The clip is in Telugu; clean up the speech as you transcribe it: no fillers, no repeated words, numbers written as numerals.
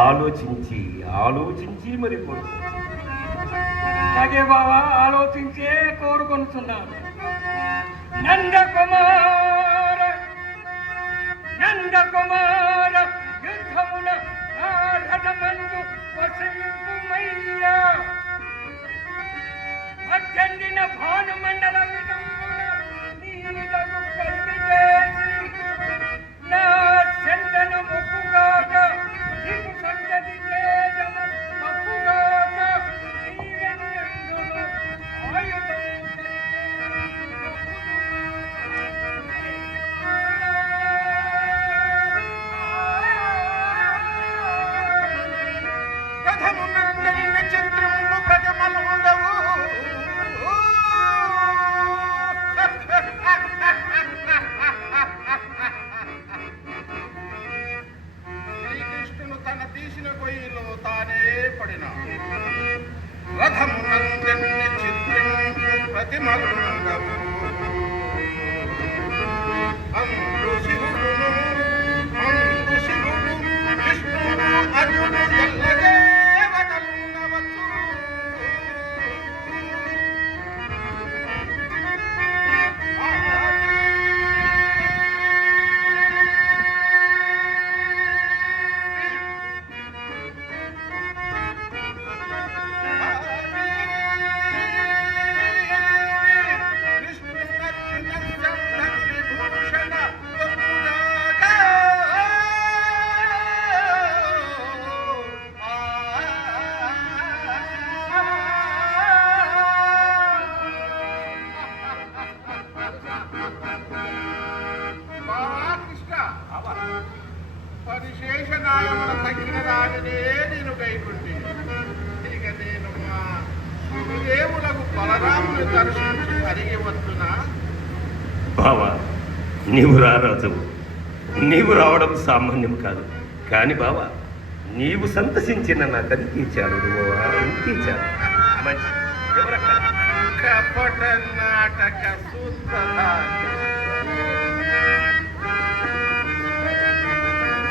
ఆలోచించి ఆలోచించి మరి కోరుకో. అలాగే బావా, ఆలోచించే కోరుకొనుతున్నాను. నందకుమార నందకుమార యుద్ధమున రథమందు వసింపుమయ్యా. అత్యందిన భానుమండల విధమున నీలకు కలిమి చేసి నా చందన మొక్కుగాక నీకు సంతతి తేజము తప్పుగాక నీవెన్నెందును ఆయుధం రథమునందరిన చిత్రము ప్రజమలుండవు. శ్రీకృష్ణుడు తన తీసిన కొయ్యిలో తానే పడిన రథమునందరిన చిత్రము ప్రతిమలుండవు. అందు శివుడును విష్ణువు అర్జును ఎల్లగే పరిశేషనాయమున తగ్గిన రాజనే నేను కైకుంటే ఇక నేను మా గురుదేవులకు బలరాముని దర్శించి అరిగి వస్తున్నా. బావా, నీవు రారాజు, నీవు రావడం సామాన్యం కాదు. కానీ బావా, నీవు సంతసించిన నాకు అంతే చాలు. అంతే చాలు. మంచి కపట నాటక సూత్రధారి